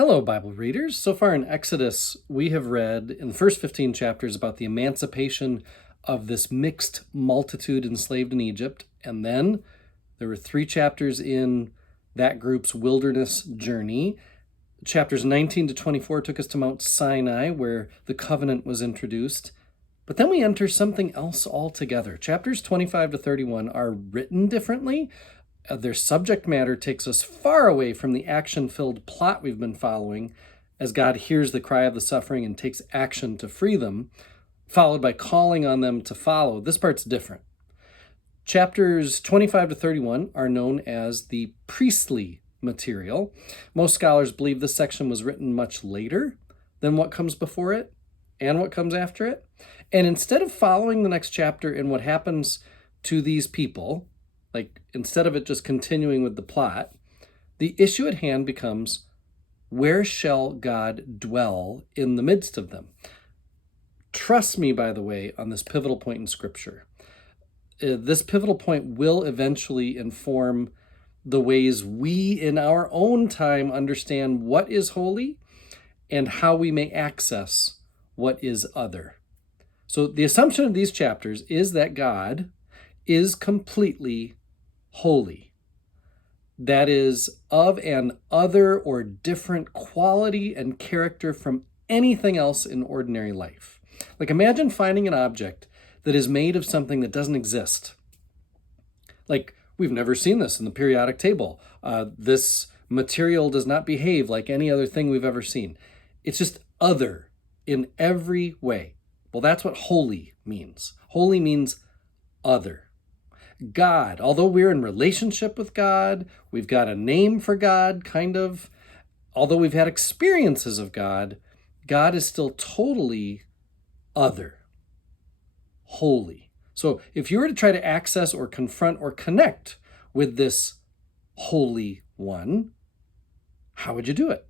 Hello, Bible readers. So far in Exodus, we have read in the first 15 chapters about the emancipation of this mixed multitude enslaved in Egypt. And then there were 3 chapters in that group's wilderness journey. Chapters 19 to 24 took us to Mount Sinai, where the covenant was introduced. But then we enter something else altogether. Chapters 25 to 31 are written differently. Their subject matter takes us far away from the action-filled plot we've been following as God hears the cry of the suffering and takes action to free them, followed by calling on them to follow. This part's different. Chapters 25 to 31 are known as the priestly material. Most scholars believe this section was written much later than what comes before it and what comes after it. And instead of following the next chapter in what happens to these people, instead of it just continuing with the plot, the issue at hand becomes, where shall God dwell in the midst of them? Trust me, by the way, on this pivotal point in Scripture. This pivotal point will eventually inform the ways we in our own time understand what is holy and how we may access what is other. So the assumption of these chapters is that God is completely holy. That is of an other or different quality and character from anything else in ordinary life. Imagine finding an object that is made of something that doesn't exist. We've never seen this in the periodic table. This material does not behave like any other thing we've ever seen. It's just other in every way. Well, that's what holy means. Holy means other. God, although we're in relationship with God, we've got a name for God, kind of. Although we've had experiences of God, God is still totally other, holy. So if you were to try to access or confront or connect with this Holy One, how would you do it?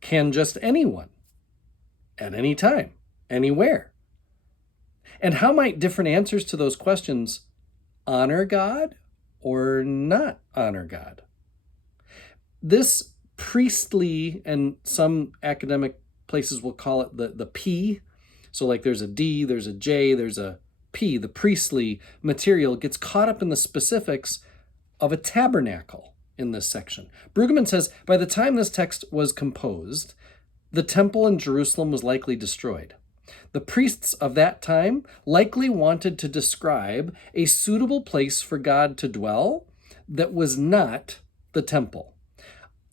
Can just anyone, at any time, anywhere? And how might different answers to those questions honor God or not honor God? This priestly, and some academic places will call it the P. So there's a D, there's a J, there's a P. The priestly material gets caught up in the specifics of a tabernacle in this section. Brueggemann says, by the time this text was composed, the temple in Jerusalem was likely destroyed. The priests of that time likely wanted to describe a suitable place for God to dwell that was not the temple.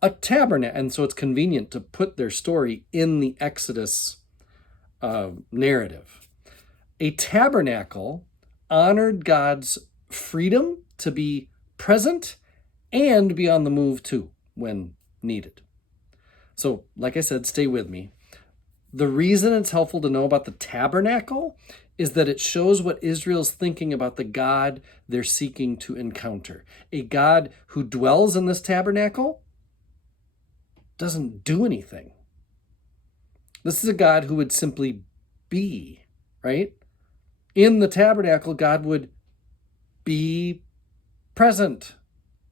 A tabernacle, and so it's convenient to put their story in the Exodus narrative. A tabernacle honored God's freedom to be present and be on the move too when needed. So, like I said, stay with me. The reason it's helpful to know about the tabernacle is that it shows what Israel's thinking about the God they're seeking to encounter. A God who dwells in this tabernacle doesn't do anything. This is a God who would simply be, right? In the tabernacle, God would be present,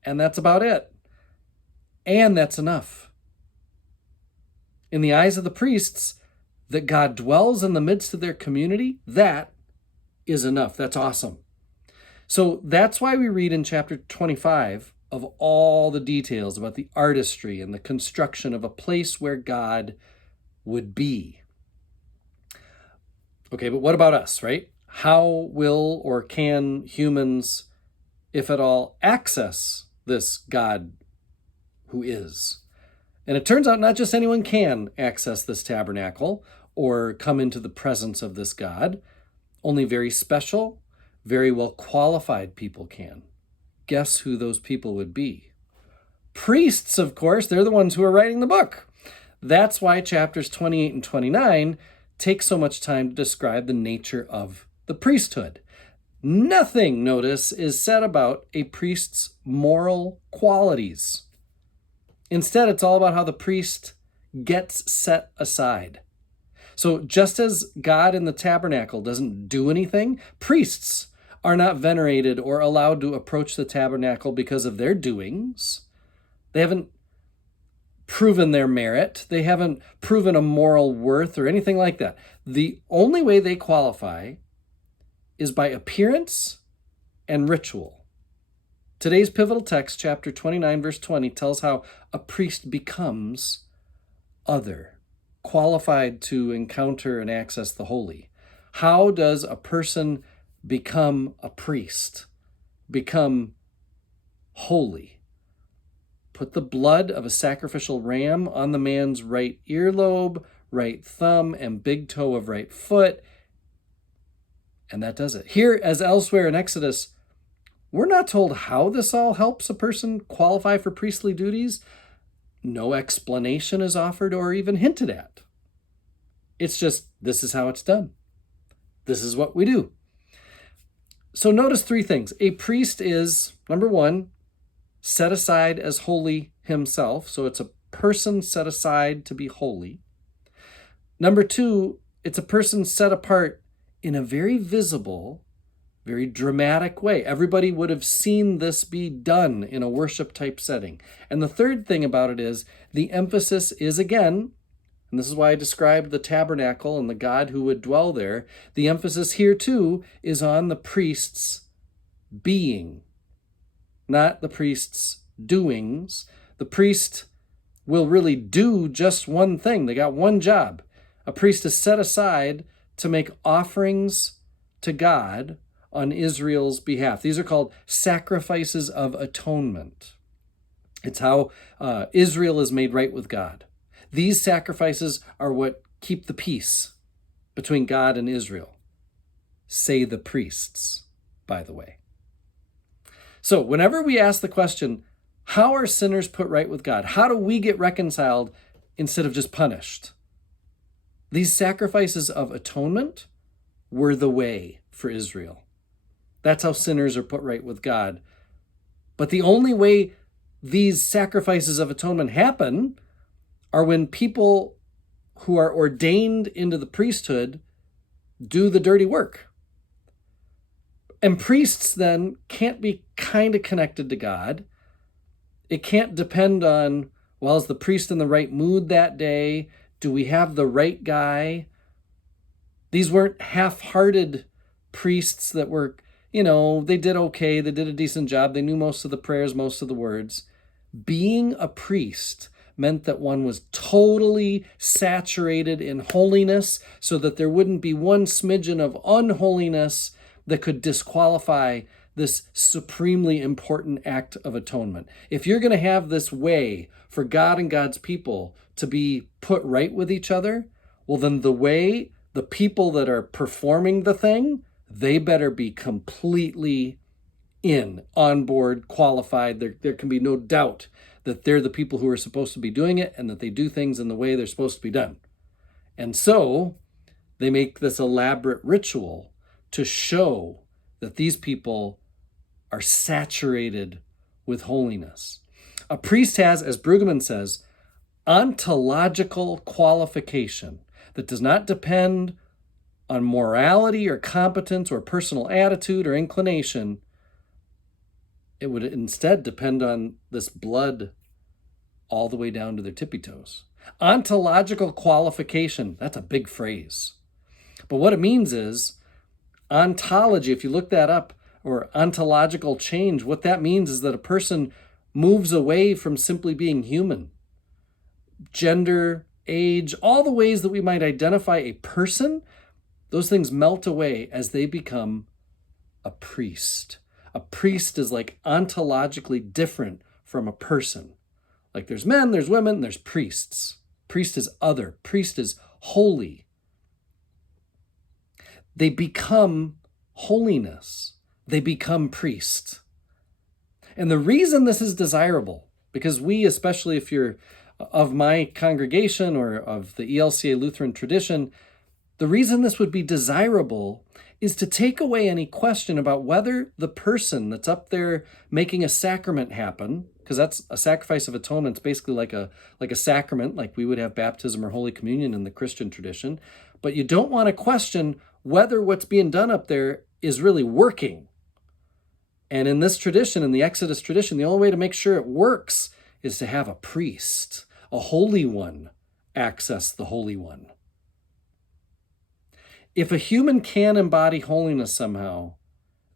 and that's about it. And that's enough. In the eyes of the priests, that God dwells in the midst of their community, that is enough. That's awesome. So that's why we read in chapter 25 of all the details about the artistry and the construction of a place where God would be. Okay, but what about us, right? How will or can humans, if at all, access this God who is? And it turns out not just anyone can access this tabernacle or come into the presence of this God. Only very special, very well qualified people can. Guess who those people would be? Priests, of course. They're the ones who are writing the book. That's why chapters 28 and 29 take so much time to describe the nature of the priesthood. Nothing, notice, is said about a priest's moral qualities. Instead, it's all about how the priest gets set aside. So just as God in the tabernacle doesn't do anything, priests are not venerated or allowed to approach the tabernacle because of their doings. They haven't proven their merit. They haven't proven a moral worth or anything like that. The only way they qualify is by appearance and ritual. Today's pivotal text, chapter 29, verse 20, tells how a priest becomes other, qualified to encounter and access the holy. How does a person become a priest, become holy? Put the blood of a sacrificial ram on the man's right earlobe, right thumb, and big toe of right foot, and that does it. Here, as elsewhere in Exodus, we're not told how this all helps a person qualify for priestly duties. No explanation is offered or even hinted at. It's just, this is how it's done. This is what we do. So notice three things. A priest is, number one, set aside as holy himself. So it's a person set aside to be holy. Number two, it's a person set apart in a very visible, very dramatic way. Everybody would have seen this be done in a worship type setting. And the third thing about it is the emphasis is, again, and this is why I described the tabernacle and the God who would dwell there, the emphasis here too is on the priest's being, not the priest's doings. The priest will really do just one thing. They got one job. A priest is set aside to make offerings to God on Israel's behalf. These are called sacrifices of atonement. It's how Israel is made right with God. These sacrifices are what keep the peace between God and Israel. Say the priests, by the way. So whenever we ask the question, how are sinners put right with God? How do we get reconciled instead of just punished? These sacrifices of atonement were the way for Israel. That's how sinners are put right with God. But the only way these sacrifices of atonement happen are when people who are ordained into the priesthood do the dirty work. And priests then can't be kind of connected to God. It can't depend on, well, is the priest in the right mood that day? Do we have the right guy? These weren't half-hearted priests that were, they did okay, they did a decent job, they knew most of the prayers, most of the words. Being a priest meant that one was totally saturated in holiness so that there wouldn't be one smidgen of unholiness that could disqualify this supremely important act of atonement. If you're going to have this way for God and God's people to be put right with each other, well, then the people that are performing the thing, they better be completely on board, qualified. There can be no doubt that they're the people who are supposed to be doing it and that they do things in the way they're supposed to be done. And so they make this elaborate ritual to show that these people are saturated with holiness. A priest has, as Brueggemann says, ontological qualification that does not depend on morality or competence or personal attitude or inclination. It would instead depend on this blood all the way down to their tippy toes. Ontological qualification, that's a big phrase. But what it means is ontology, if you look that up, or ontological change, what that means is that a person moves away from simply being human. Gender, age, all the ways that we might identify a person, those things melt away as they become a priest. A priest is like ontologically different from a person. Like there's men, there's women, there's priests. Priest is other. Priest is holy. They become holiness. They become priest. And the reason this is desirable, because we, especially if you're of my congregation or of the ELCA Lutheran tradition, the reason this would be desirable is to take away any question about whether the person that's up there making a sacrament happen, because that's a sacrifice of atonement. It's basically like a sacrament, like we would have baptism or Holy Communion in the Christian tradition. But you don't want to question whether what's being done up there is really working. And in this tradition, in the Exodus tradition, the only way to make sure it works is to have a priest, a holy one access the Holy One. If a human can embody holiness somehow,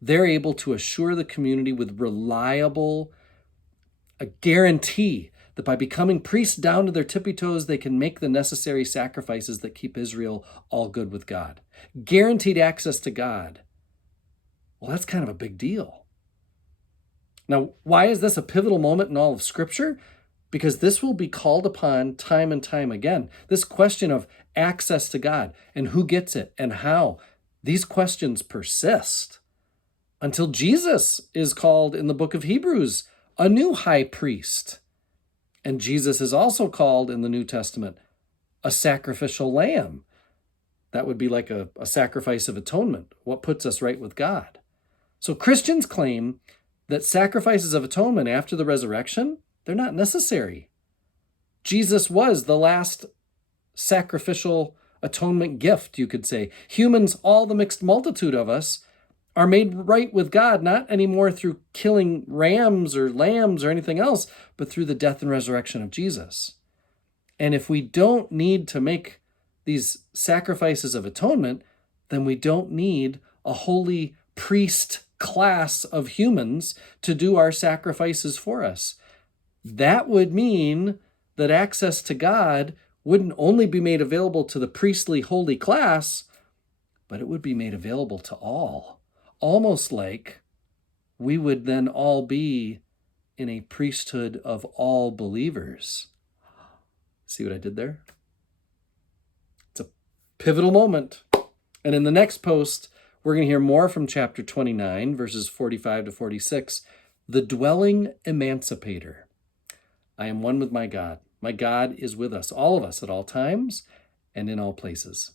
they're able to assure the community with a guarantee that by becoming priests down to their tippy toes, they can make the necessary sacrifices that keep Israel all good with God. Guaranteed access to God. Well, that's kind of a big deal. Now, why is this a pivotal moment in all of Scripture? Because this will be called upon time and time again. This question of access to God and who gets it and how, these questions persist until Jesus is called in the book of Hebrews a new high priest. And Jesus is also called in the New Testament a sacrificial lamb. That would be like a sacrifice of atonement, what puts us right with God. So Christians claim that sacrifices of atonement after the resurrection, they're not necessary. Jesus was the last sacrificial atonement gift, you could say. Humans, all the mixed multitude of us, are made right with God, not anymore through killing rams or lambs or anything else, but through the death and resurrection of Jesus. And if we don't need to make these sacrifices of atonement, then we don't need a holy priest class of humans to do our sacrifices for us. That would mean that access to God wouldn't only be made available to the priestly holy class, but it would be made available to all. Almost like we would then all be in a priesthood of all believers. See what I did there? It's a pivotal moment. And in the next post, we're going to hear more from chapter 29, verses 45 to 46, the dwelling emancipator. I am one with my God. My God is with us, all of us, at all times and in all places.